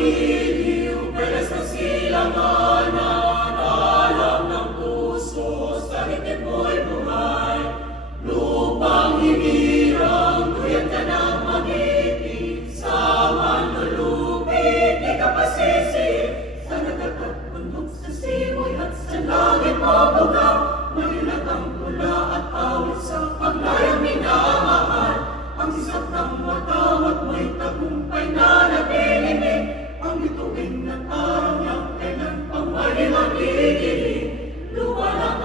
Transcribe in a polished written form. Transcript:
magiliw, beles na silanganan, alam ng puso, sa hitin mo'y buhay. Lupang hinirang, tuyat ka ng mag-ibig, sa manlulupig, di ka pasisig. Sa dagat at bundok, sa simoy at sa langit mo bugaw, malilag ang pula at awit sa paglayang minamahal. Ang isap ng matawat mo'y tagumpay na nabilinig, ang bituin ng araw niyang kailan pang may magiging luwalang